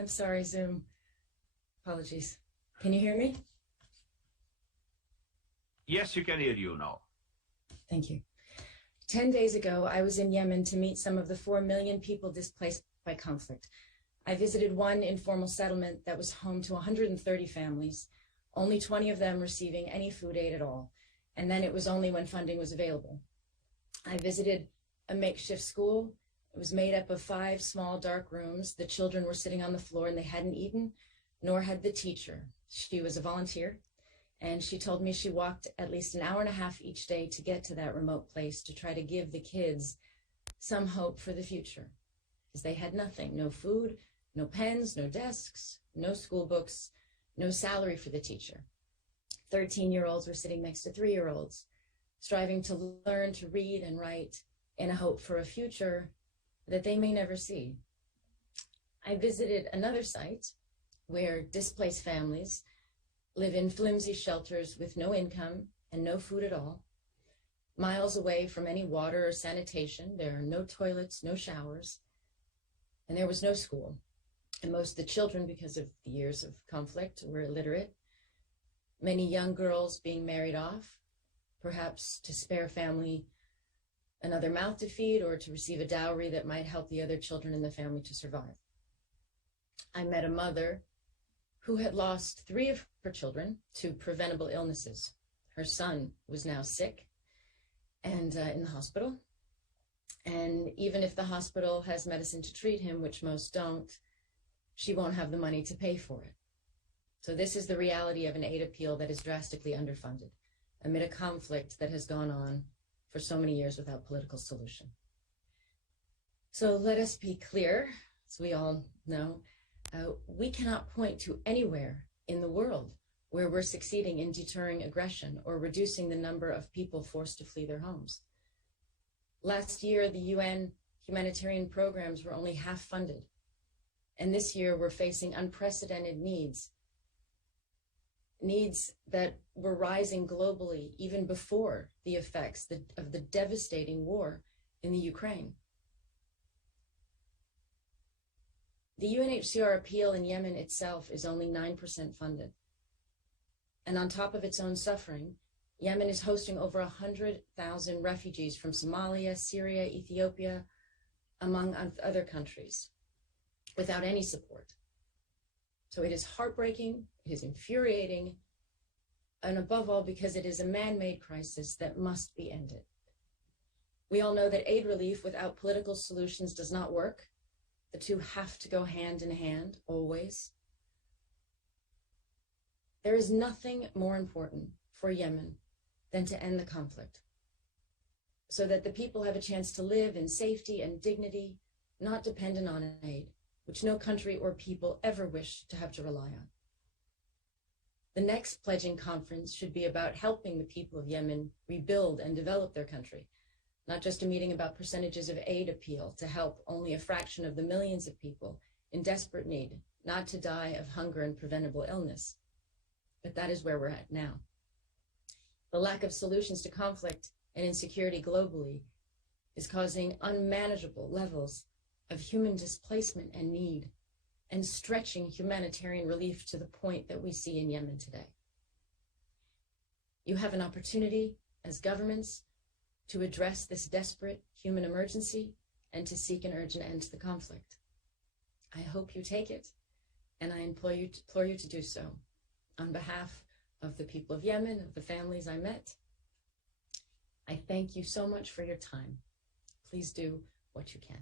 I'm sorry, Zoom. Apologies. Can you hear me? Yes, you can hear you now. Thank you. 10 days ago, I was in Yemen to meet some of the 4 million people displaced by conflict. I visited one informal settlement that was home to 130 families, only 20 of them receiving any food aid at all. And then it was only when funding was available. I visited a makeshift school. It was made up of 5 small dark rooms. The children were sitting on the floor and they hadn't eaten, nor had the teacher. She was a volunteer, and she told me she walked at least an hour and a half each day to get to that remote place to try to give the kids some hope for the future, because they had nothing, no food, no pens, no desks, no school books, no salary for the teacher. 13-year-olds were sitting next to 3-year-olds, striving to learn to read and write in a hope for a future that they may never see. I visited another site where displaced families live in flimsy shelters with no income and no food at all. Miles away from any water or sanitation, there are no toilets, no showers, and there was no school. And most of the children, because of the years of conflict, were illiterate. Many young girls being married off, perhaps to spare family another mouth to feed or to receive a dowry that might help the other children in the family to survive. I met a mother who had lost 3 of her children to preventable illnesses. Her son was now sick and in the hospital. And even if the hospital has medicine to treat him, which most don't, she won't have the money to pay for it. So this is the reality of an aid appeal that is drastically underfunded amid a conflict that has gone on for so many years without political solution. So let us be clear, as we all know, we cannot point to anywhere in the world where we're succeeding in deterring aggression or reducing the number of people forced to flee their homes. Last year, the UN humanitarian programs were only half funded. And this year, we're facing unprecedented needs that were rising globally even before the effects of the devastating war in the Ukraine. The UNHCR appeal in Yemen itself is only 9% funded. And on top of its own suffering, Yemen is hosting over 100,000 refugees from Somalia, Syria, Ethiopia, among other countries, without any support. So it is heartbreaking, it is infuriating, and above all, because it is a man-made crisis that must be ended. We all know that aid relief without political solutions does not work. The two have to go hand in hand, always. There is nothing more important for Yemen than to end the conflict, so that the people have a chance to live in safety and dignity, not dependent on aid, which no country or people ever wish to have to rely on. The next pledging conference should be about helping the people of Yemen rebuild and develop their country, not just a meeting about percentages of aid appeal to help only a fraction of the millions of people in desperate need, not to die of hunger and preventable illness. But that is where we're at now. The lack of solutions to conflict and insecurity globally is causing unmanageable levels of human displacement and need, and stretching humanitarian relief to the point that we see in Yemen today. You have an opportunity as governments to address this desperate human emergency and to seek an urgent end to the conflict. I hope you take it, and I implore you to do so. On behalf of the people of Yemen, of the families I met, I thank you so much for your time. Please do what you can.